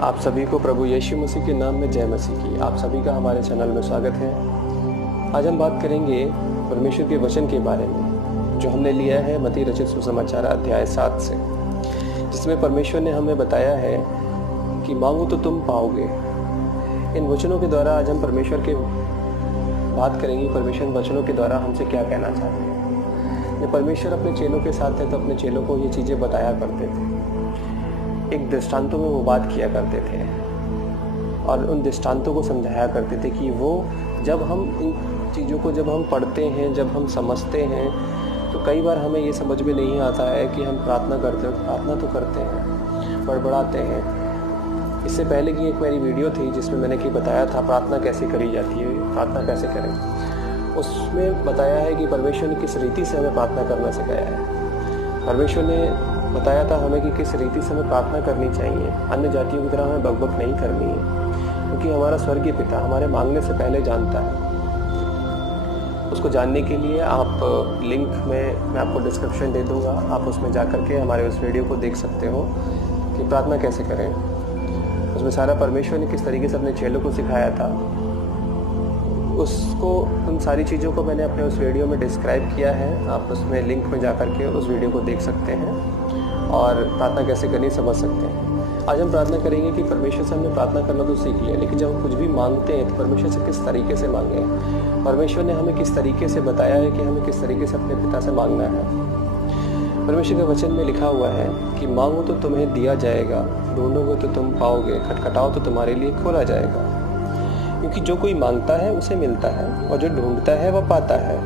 आप सभी को प्रभु यीशु मसीह के नाम में जय मसीह की। आप सभी का हमारे चैनल में स्वागत है। आज हम बात करेंगे परमेश्वर के वचन के बारे में, जो हमने लिया है मत्ती रचित सुसमाचार अध्याय 7 से, जिसमें परमेश्वर ने हमें बताया है कि मांगो तो तुम पाओगे। इन वचनों के द्वारा आज हम परमेश्वर के बात करेंगे। परमेश्वर वचनों के द्वारा हमसे क्या कहना चाहते हैं। जब परमेश्वर अपने चेलों के साथ थे तो अपने चेलों को ये चीज़ें बताया करते थे। एक दृष्टांतों में वो बात किया करते थे और उन दृष्टांतों को समझाया करते थे कि वो जब हम इन चीज़ों को जब हम पढ़ते हैं, जब हम समझते हैं, तो कई बार हमें ये समझ में नहीं आता है कि हम प्रार्थना करते हो। प्रार्थना तो करते हैं, बड़बड़ाते हैं। इससे पहले की एक मेरी वीडियो थी जिसमें मैंने कि बताया था प्रार्थना कैसे करी जाती है, प्रार्थना कैसे करें। उसमें बताया है कि परमेश्वर ने किस रीति से हमें प्रार्थना करना सिखाया है। परमेश्वर ने बताया था हमें कि किस रीति से हमें प्रार्थना करनी चाहिए। अन्य जातियों की तरह हमें बकबक नहीं करनी है, क्योंकि हमारा स्वर्गीय पिता हमारे मांगने से पहले जानता है। उसको जानने के लिए आप लिंक में मैं आपको डिस्क्रिप्शन दे दूंगा, आप उसमें जा कर के हमारे उस वीडियो को देख सकते हो कि प्रार्थना कैसे करें। उसमें सारा परमेश्वर ने किस तरीके से अपने चेलों को सिखाया था, उसको उन सारी चीज़ों को मैंने अपने उस वीडियो में डिस्क्राइब किया है। आप उसमें लिंक में जा कर के उस वीडियो को देख सकते हैं और प्रार्थना कैसे करनी समझ सकते हैं। आज हम प्रार्थना करेंगे कि परमेश्वर से हमने प्रार्थना करना तो सीख लिया, लेकिन जब हम कुछ भी मांगते हैं तो परमेश्वर से किस तरीके से मांगे। परमेश्वर ने हमें किस तरीके से बताया है कि हमें किस तरीके से अपने पिता से मांगना है। परमेश्वर के वचन में लिखा हुआ है कि मांगो तो तुम्हें दिया जाएगा, ढूंढोगे तो तुम पाओगे, खटखटाओ तो तुम्हारे लिए खोला जाएगा। क्योंकि जो कोई मांगता है उसे मिलता है, और जो ढूंढता है वह पाता है,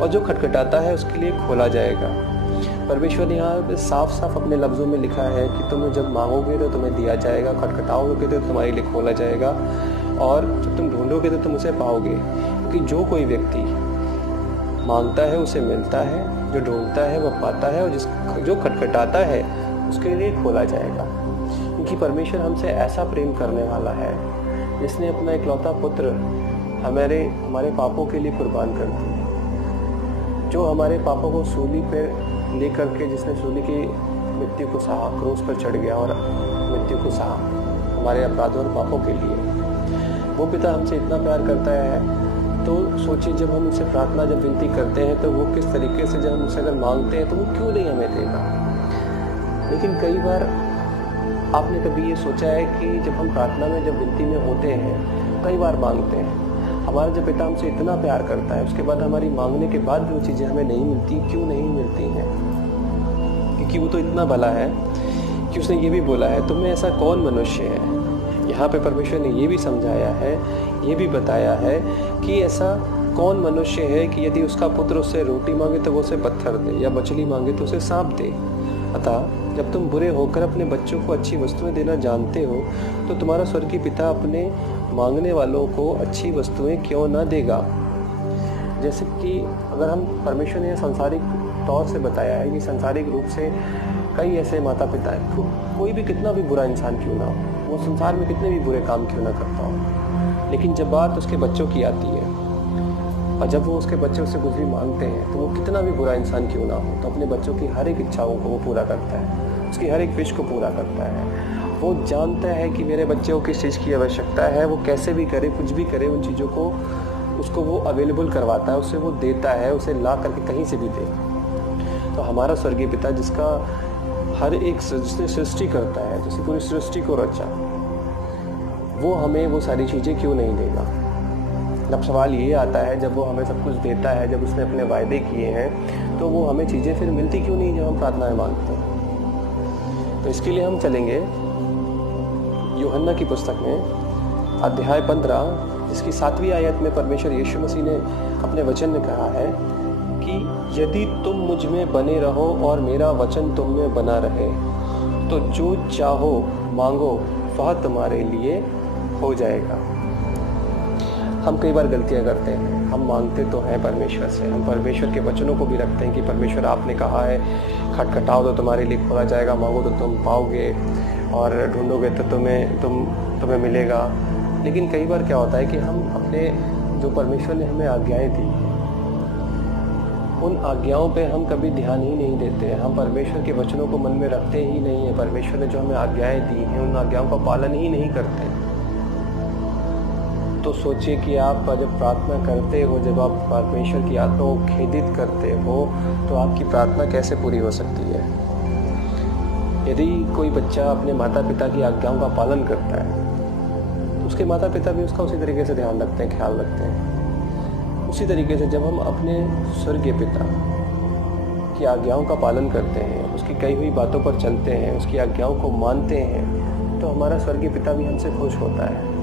और जो खटखटाता है उसके लिए खोला जाएगा। परमेश्वर ने यहाँ पे साफ साफ अपने लफ्ज़ों में लिखा है कि तुम जब मांगोगे तो तुम्हें दिया जाएगा, खटखटाओगे तो तुम्हारे लिए खोला जाएगा, और जब तुम ढूंढोगे तो तुम उसे पाओगे। क्योंकि जो कोई व्यक्ति मांगता है उसे मिलता है, जो ढूंढता है वह पाता है, और जो खटखटाता है उसके लिए खोला जाएगा। क्योंकि परमेश्वर हमसे ऐसा प्रेम करने वाला है जिसने अपना इकलौता पुत्र हमारे पापों के लिए कुर्बान कर दिया, जो हमारे पापों को सूली पर लेकर के, जिसने सूली की मृत्यु को सहा, क्रूस पर चढ़ गया और मृत्यु को सहा हमारे अपराधों और पापों के लिए। वो पिता हमसे इतना प्यार करता है, तो सोचिए जब हम उससे प्रार्थना जब विनती करते हैं तो वो किस तरीके से, जब हम उससे अगर मांगते हैं तो वो क्यों नहीं हमें देगा। लेकिन कई बार आपने कभी ये सोचा है कि जब हम प्रार्थना में जब विनती में होते हैं, कई बार मांगते हैं, हमारा जब पिता हमसे इतना प्यार करता है, उसके बाद हमारी मांगने के बाद भी वो चीज़ें हमें नहीं मिलती, क्यों नहीं मिलती हैं? क्योंकि वो तो इतना भला है कि उसने ये भी बोला है, तुम्हें ऐसा कौन मनुष्य है। यहाँ पे परमेश्वर ने ये भी समझाया है, ये भी बताया है कि ऐसा कौन मनुष्य है कि यदि उसका पुत्र उससे रोटी मांगे तो वो उसे पत्थर दे, या मछली मांगे तो उसे सांप दे। अतः जब तुम बुरे होकर अपने बच्चों को अच्छी वस्तुएं देना जानते हो, तो तुम्हारा स्वर्गीय पिता अपने मांगने वालों को अच्छी वस्तुएं क्यों ना देगा। जैसे कि अगर हम, परमेश्वर ने सांसारिक तौर से बताया है कि सांसारिक रूप से कई ऐसे माता पिता हैं, कोई भी कितना भी बुरा इंसान क्यों ना हो, वो संसार में कितने भी बुरे काम क्यों ना करता हो, लेकिन जब बात उसके बच्चों की आती है और जब वो उसके बच्चे उससे कुछ भी मांगते हैं, तो वो कितना भी बुरा इंसान क्यों ना हो, तो अपने बच्चों की हर एक इच्छाओं को वो पूरा करता है, उसकी हर एक विश को पूरा करता है। वो जानता है कि मेरे बच्चे को किस चीज़ की आवश्यकता है, वो कैसे भी करे, कुछ भी करे, उन चीज़ों को उसको वो अवेलेबल करवाता है, उससे वो देता है, उसे ला करके कहीं से भी दे। तो हमारा स्वर्गीय पिता जिसका हर एक, जिसने सृष्टि करता है, जिसने पूरी सृष्टि को रचा, वो हमें वो सारी चीज़ें क्यों नहीं देगा। अब सवाल ये आता है, जब वो हमें सब कुछ देता है, जब उसने अपने वायदे किए हैं, तो वो हमें चीज़ें फिर मिलती क्यों नहीं जब हम प्रार्थना में मांगते हैं। तो इसके लिए हम चलेंगे यूहन्ना की पुस्तक में अध्याय 15, जिसकी 7वीं आयत में परमेश्वर यीशु मसीह ने अपने वचन में कहा है कि यदि तुम मुझ में बने रहो और मेरा वचन तुम में बना रहे, तो जो चाहो मांगो वह तुम्हारे लिए हो जाएगा। हम कई बार गलतियां करते हैं, हम मांगते तो हैं परमेश्वर से, हम परमेश्वर के वचनों को भी रखते हैं कि परमेश्वर आपने कहा है खटखटाओ तो तुम्हारे लिए खोला जाएगा, मांगो तो तुम पाओगे, और ढूंढोगे तो तुम्हें मिलेगा। लेकिन कई बार क्या होता है कि हम अपने, जो परमेश्वर ने हमें आज्ञाएं दी, उन आज्ञाओं पे हम कभी ध्यान ही नहीं देते। हम परमेश्वर के वचनों को मन में रखते ही नहीं है। परमेश्वर ने जो हमें आज्ञाएं दी हैं उन आज्ञाओं का पालन ही नहीं करते। तो सोचिए कि आप जब प्रार्थना करते हो, जब आप परमेश्वर की आत्मा को खेदित करते हो, तो आपकी प्रार्थना कैसे पूरी हो सकती है। यदि कोई बच्चा अपने माता पिता की आज्ञाओं का पालन करता है तो उसके माता पिता भी उसका उसी तरीके से ध्यान रखते हैं, ख्याल रखते हैं। उसी तरीके से जब हम अपने स्वर्गीय पिता की आज्ञाओं का पालन करते हैं, उसकी कही हुई बातों पर चलते हैं, उसकी आज्ञाओं को मानते हैं, तो हमारा स्वर्गीय पिता भी हमसे खुश होता है।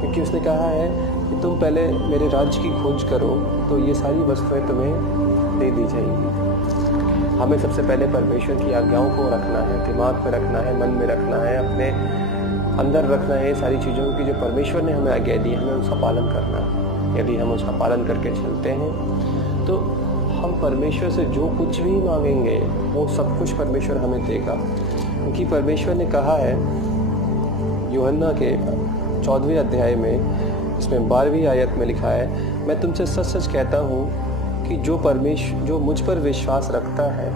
क्योंकि उसने कहा है कि तुम पहले मेरे राज्य की खोज करो तो ये सारी वस्तुएं तुम्हें दे दी जाएंगी। हमें सबसे पहले परमेश्वर की आज्ञाओं को रखना है, दिमाग में रखना है, मन में रखना है, अपने अंदर रखना है। सारी चीज़ों की जो परमेश्वर ने हमें आज्ञा दी, हमें उसका पालन करना है। यदि हम उसका पालन करके चलते हैं तो हम परमेश्वर से जो कुछ भी मांगेंगे वो सब कुछ परमेश्वर हमें देगा। क्योंकि परमेश्वर ने कहा है यूहन्ना के 14वें अध्याय में, इसमें 12वीं आयत में लिखा है, मैं तुमसे सच सच कहता हूँ कि जो मुझ पर विश्वास रखता है,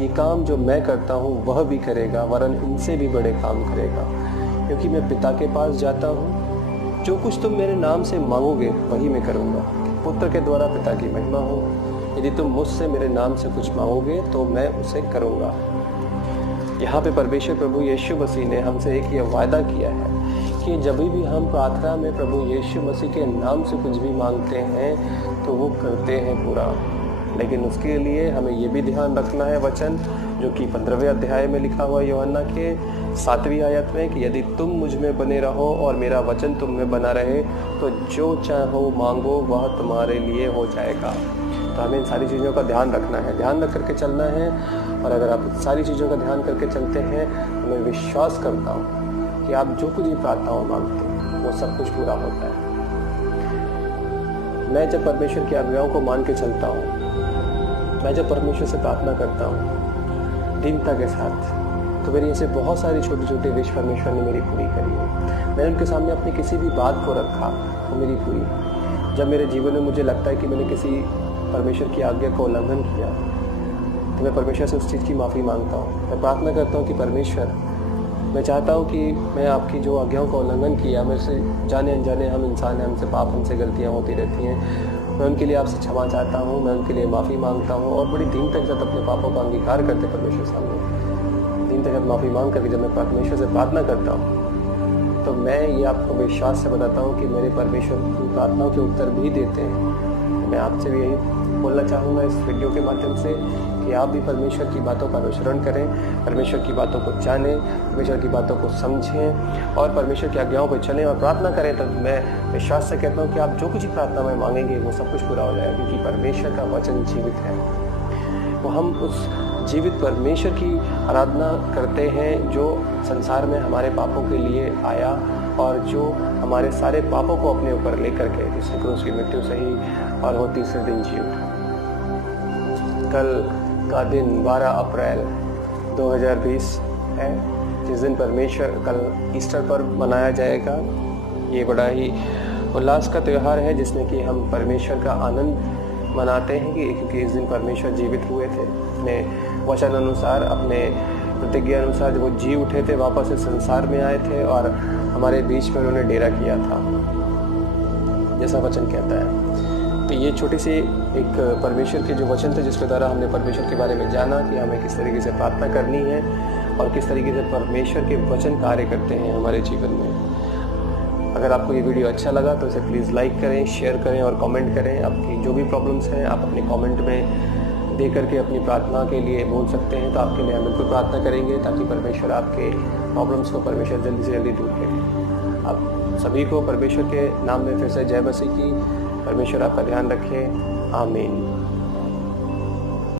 ये काम जो मैं करता हूँ वह भी करेगा, वरन इनसे भी बड़े काम करेगा। क्योंकि मैं पिता के पास जाता हूँ, जो कुछ तुम मेरे नाम से मांगोगे वही मैं करूँगा, पुत्र के द्वारा पिता की महिमा हो। यदि तुम मुझसे मेरे नाम से कुछ मांगोगे तो मैं उसे करूँगा। यहाँ पे परमेश्वर प्रभु यीशु मसीह ने हमसे एक ये वायदा किया है कि जब भी हम प्रार्थना में प्रभु यीशु मसीह के नाम से कुछ भी मांगते हैं तो वो करते हैं पूरा। लेकिन उसके लिए हमें ये भी ध्यान रखना है, वचन जो कि 15वें अध्याय में लिखा हुआ है यूहन्ना के 7वीं आयत में, कि यदि तुम मुझ में बने रहो और मेरा वचन तुम में बना रहे तो जो चाहो मांगो वह तुम्हारे लिए हो जाएगा। तो हमें इन सारी चीज़ों का ध्यान रखना है, ध्यान रख करके चलना है। और अगर आप सारी चीज़ों का ध्यान करके चलते हैं तो मैं विश्वास करता हूँ कि आप जो कुछ भी प्रार्थनाओं मांगते हैं वो सब कुछ पूरा होता है। मैं जब परमेश्वर की आज्ञाओं को मान के चलता हूँ, मैं जब परमेश्वर से प्रार्थना करता हूँ दीनता के साथ, तो मेरी ऐसे बहुत सारी छोटी छोटी विश परमेश्वर ने मेरी पूरी करी है। मैंने उनके सामने अपनी किसी भी बात को रखा वो मेरी पूरी। जब मेरे जीवन में मुझे लगता है कि मैंने किसी परमेश्वर की आज्ञा का उल्लंघन किया तो मैं परमेश्वर से उस चीज़ की माफ़ी मांगता हूँ। मैं प्रार्थना करता हूँ कि परमेश्वर, मैं चाहता हूँ कि मैं आपकी जो आज्ञाओं का उल्लंघन किया, मेरे से जाने अनजाने हम इंसान हैं, हमसे पाप, हमसे गलतियाँ होती रहती हैं, मैं उनके लिए आपसे क्षमा चाहता हूँ, मैं उनके लिए माफ़ी मांगता हूँ। और बड़ी दीनता के साथ अपने पापों का अंगीकार करते परमेश्वर सामने, दीनता के साथ माफ़ी मांग करके जब मैं परमेश्वर से प्रार्थना करता हूँ तो मैं ये आपको विश्वास से बताता हूँ कि मेरे परमेश्वर की प्रार्थनाओं के उत्तर भी देते हैं। मैं आपसे भी यही बोलना चाहूँगा इस वीडियो के माध्यम से कि आप भी परमेश्वर की बातों का अनुसरण करें, परमेश्वर की बातों को जानें, परमेश्वर की बातों को समझें और परमेश्वर की आज्ञाओं पर चलें और प्रार्थना करें। तब मैं विश्वास से कहता हूँ कि आप जो कुछ ही प्रार्थना में मांगेंगे वो सब कुछ पूरा हो जाएगा। क्योंकि परमेश्वर का वचन जीवित है। वो हम उस जीवित परमेश्वर की आराधना करते हैं जो संसार में हमारे पापों के लिए आया और जो हमारे सारे पापों को अपने ऊपर लेकर के जिसने क्रूस की मृत्यु सही और वो तीसरे दिन जी उठा। कल का दिन 12 अप्रैल 2020 है, जिस दिन परमेश्वर कल ईस्टर पर्व मनाया जाएगा। ये बड़ा ही उल्लास का त्यौहार है जिसमें कि हम परमेश्वर का आनंद मनाते हैं कि क्योंकि इस दिन परमेश्वर जीवित हुए थे, अपने वचन अनुसार, अपने प्रतिज्ञा अनुसार जब वो जी उठे थे, वापस इस संसार में आए थे और हमारे बीच में उन्होंने डेरा किया था, जैसा वचन कहता है। तो ये छोटी सी एक परमेश्वर के जो वचन थे जिसके द्वारा हमने परमेश्वर के बारे में जाना कि हमें किस तरीके से प्रार्थना करनी है और किस तरीके से परमेश्वर के वचन कार्य करते हैं हमारे जीवन में। अगर आपको ये वीडियो अच्छा लगा तो इसे प्लीज़ लाइक करें, शेयर करें और कमेंट करें। आपकी जो भी प्रॉब्लम्स हैं आप अपने कमेंट में दे करके अपनी प्रार्थना के लिए बोल सकते हैं, तो आपके लिए हम बिल्कुल प्रार्थना करेंगे ताकि परमेश्वर आपके प्रॉब्लम्स को परमेश्वर जल्दी से जल्दी दूर करे। आप सभी को परमेश्वर के नाम में फिर से जय मसीह की। परमेश्वर आपका ध्यान रखे। आमीन।